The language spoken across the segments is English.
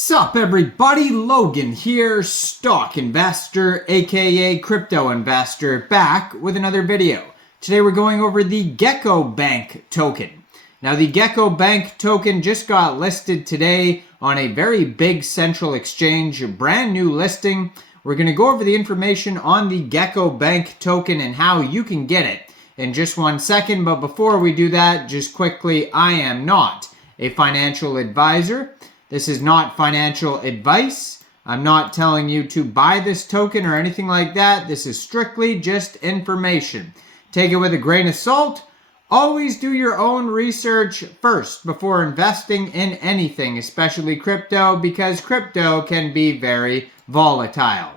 Sup everybody, Logan here, stock investor aka crypto investor, back with another video. Today we're going over the Geckobank token. Now the Geckobank token just got listed today on a very big central exchange, a brand new listing. We're going to go over the information on the Geckobank token and how you can get it in just 1 second. But before we do that, just quickly, I am not a financial advisor. This is not financial advice. I'm not telling you to buy this token or anything like that. This is strictly just information. Take it with a grain of salt. Always do your own research first before investing in anything, especially crypto, because crypto can be very volatile.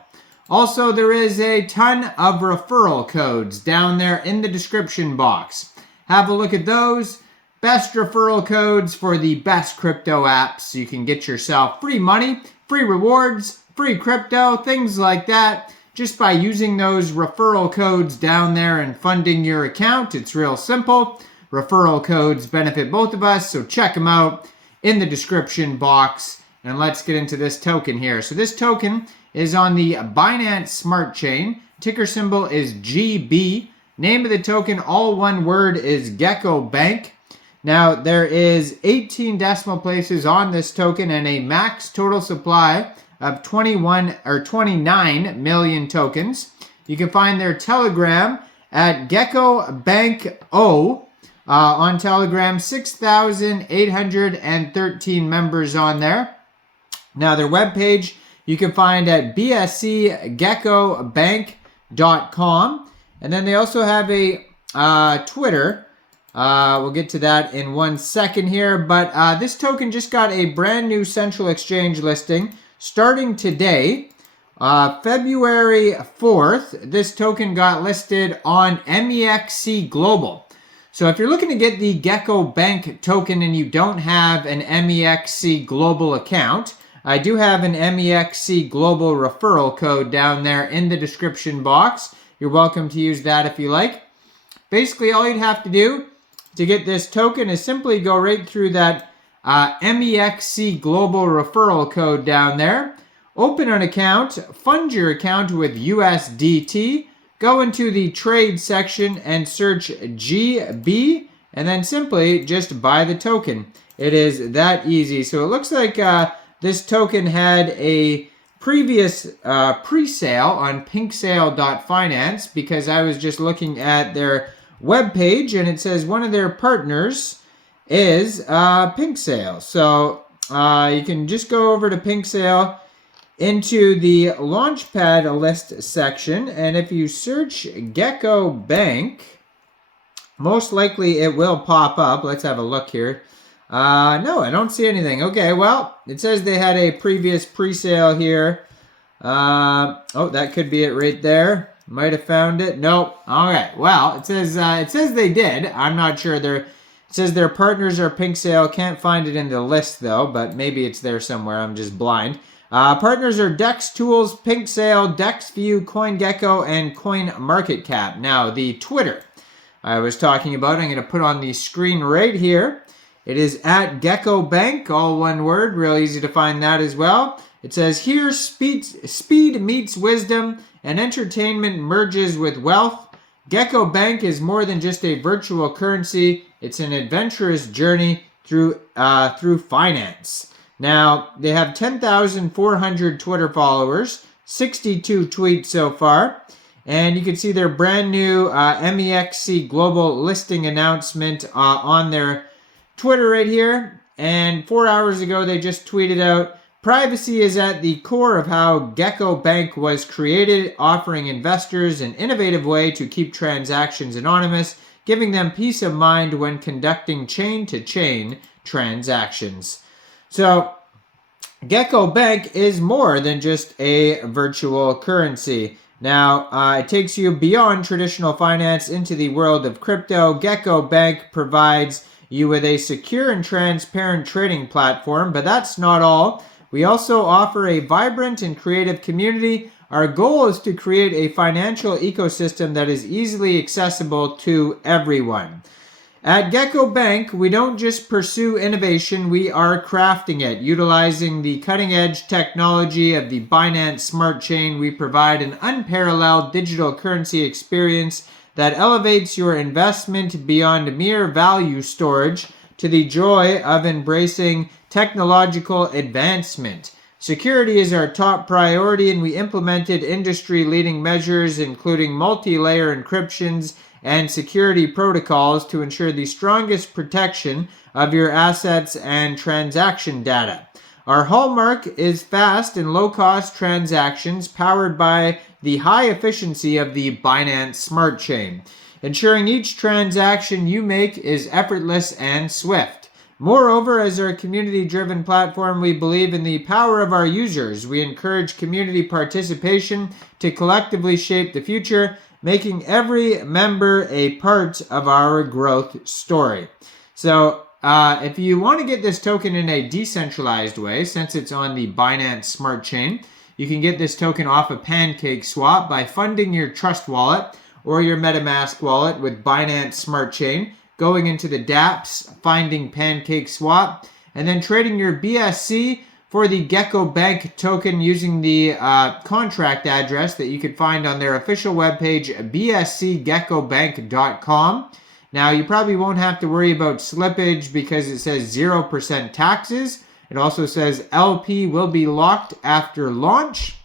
Also, there is a ton of referral codes down there in the description box. Have a look at those. Best referral codes for the best crypto apps so you can get yourself free money, free rewards, free crypto, things like that. Just by using those referral codes down there and funding your account. It's real simple. Referral codes benefit both of us, so check them out in the description box. And let's get into this token here. So this token is on the Binance Smart Chain. Ticker symbol is GB. Name of the token, all one word, is Geckobank. Now, there is 18 decimal places on this token and a max total supply of 29 million tokens. You can find their Telegram at Geckobank O on Telegram, 6,813 members on there. Now, their webpage you can find at bscgeckobank.com. And then they also have a Twitter. We'll get to that in 1 second here, but this token just got a brand new central exchange listing starting today, February 4th. This token got listed on Mexc Global. So if you're looking to get the Geckobank token and you don't have an Mexc Global account, I do have an Mexc Global referral code down there in the description box. You're welcome to use that if you like. Basically, all you'd have to do to get this token is simply go right through that Mexc Global referral code down there. Open an account, fund your account with USDT, go into the trade section and search GB, and then simply just buy the token. It is that easy. So it looks like this token had a previous pre-sale on pinksale.finance because I was just looking at their webpage, and it says one of their partners is Pinksale. So you can just go over to Pinksale into the Launchpad list section, and if you search Geckobank, most likely it will pop up. Let's have a look here. No, I don't see anything. Okay, well, it says they had a previous pre-sale here. Oh, that could be it right there. Might have found it. Nope. All right. Well, it says they did. I'm not sure. It says their partners are Pinksale. Can't find it in the list though, but maybe it's there somewhere. I'm just blind. Partners are Dex Tools, Pinksale, DexView, CoinGecko, and CoinMarketCap. Now, the Twitter I was talking about, I'm going to put on the screen right here. It is at Geckobank, all one word. Real easy to find that as well. It says here, speed meets wisdom and entertainment merges with wealth. Geckobank is more than just a virtual currency. It's an adventurous journey through finance. Now, they have 10,400 Twitter followers, 62 tweets so far, and you can see their brand new Mexc Global listing announcement on their Twitter right here. And 4 hours ago, they just tweeted out, "Privacy is at the core of how Geckobank was created, offering investors an innovative way to keep transactions anonymous, giving them peace of mind when conducting chain-to-chain transactions." So, Geckobank is more than just a virtual currency. Now, it takes you beyond traditional finance into the world of crypto. Geckobank provides you with a secure and transparent trading platform, but that's not all. We also offer a vibrant and creative community. Our goal is to create a financial ecosystem that is easily accessible to everyone. At Geckobank, we don't just pursue innovation, we are crafting it. Utilizing the cutting-edge technology of the Binance Smart Chain, we provide an unparalleled digital currency experience that elevates your investment beyond mere value storage to the joy of embracing technological advancement. Security is our top priority, and we implemented industry-leading measures including multi-layer encryptions and security protocols to ensure the strongest protection of your assets and transaction data. Our hallmark is fast and low-cost transactions powered by the high efficiency of the Binance Smart Chain, ensuring each transaction you make is effortless and swift. Moreover, as our community-driven platform, we believe in the power of our users. We encourage community participation to collectively shape the future, making every member a part of our growth story. So if you want to get this token in a decentralized way, since it's on the Binance Smart Chain, you can get this token off of Pancakeswap by funding your Trust wallet or your MetaMask wallet with Binance Smart Chain, going into the dApps, finding Pancakeswap, and then trading your BSC for the Geckobank token using the contract address that you could find on their official webpage, bscgeckobank.com. Now, you probably won't have to worry about slippage because it says 0% taxes. It also says LP will be locked after launch.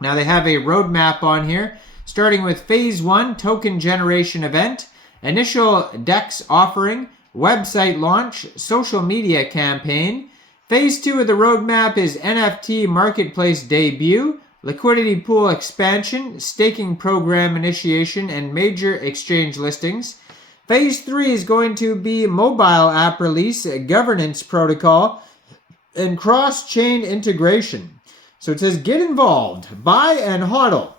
Now, they have a roadmap on here, starting with Phase 1 token generation event, initial DEX offering, website launch, social media campaign. Phase 2 of the roadmap is NFT marketplace debut, liquidity pool expansion, staking program initiation, and major exchange listings. Phase 3 is going to be mobile app release, governance protocol, and cross-chain integration. So it says, get involved, buy and hodl.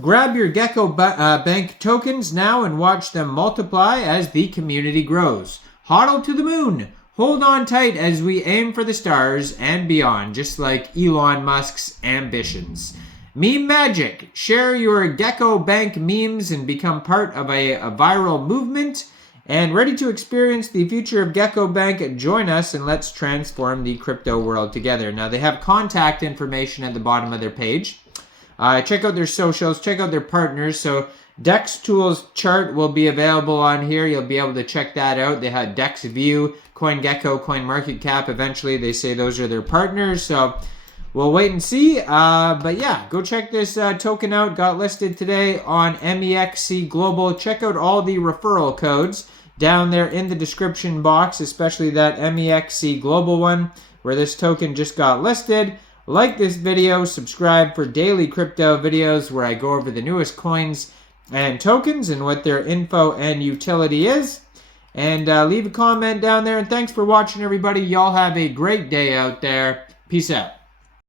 Grab your Geckobank tokens now and watch them multiply as the community grows. Hodl to the moon. Hold on tight as we aim for the stars and beyond, just like Elon Musk's ambitions. Meme magic. Share your Geckobank memes and become part of a viral movement. And ready to experience the future of Geckobank? Join us and let's transform the crypto world together. Now, they have contact information at the bottom of their page. Check out their socials. Check out their partners. So DEX Tools chart will be available on here. You'll be able to check that out. They had DEX View, CoinGecko, CoinMarketCap. Eventually, they say those are their partners. So we'll wait and see. But yeah, go check this token out. Got listed today on Mexc Global. Check out all the referral codes down there in the description box, especially that Mexc Global one where this token just got listed. Like this video, subscribe for daily crypto videos where I go over the newest coins and tokens and what their info and utility is. And leave a comment down there. And thanks for watching, everybody. Y'all have a great day out there. Peace out.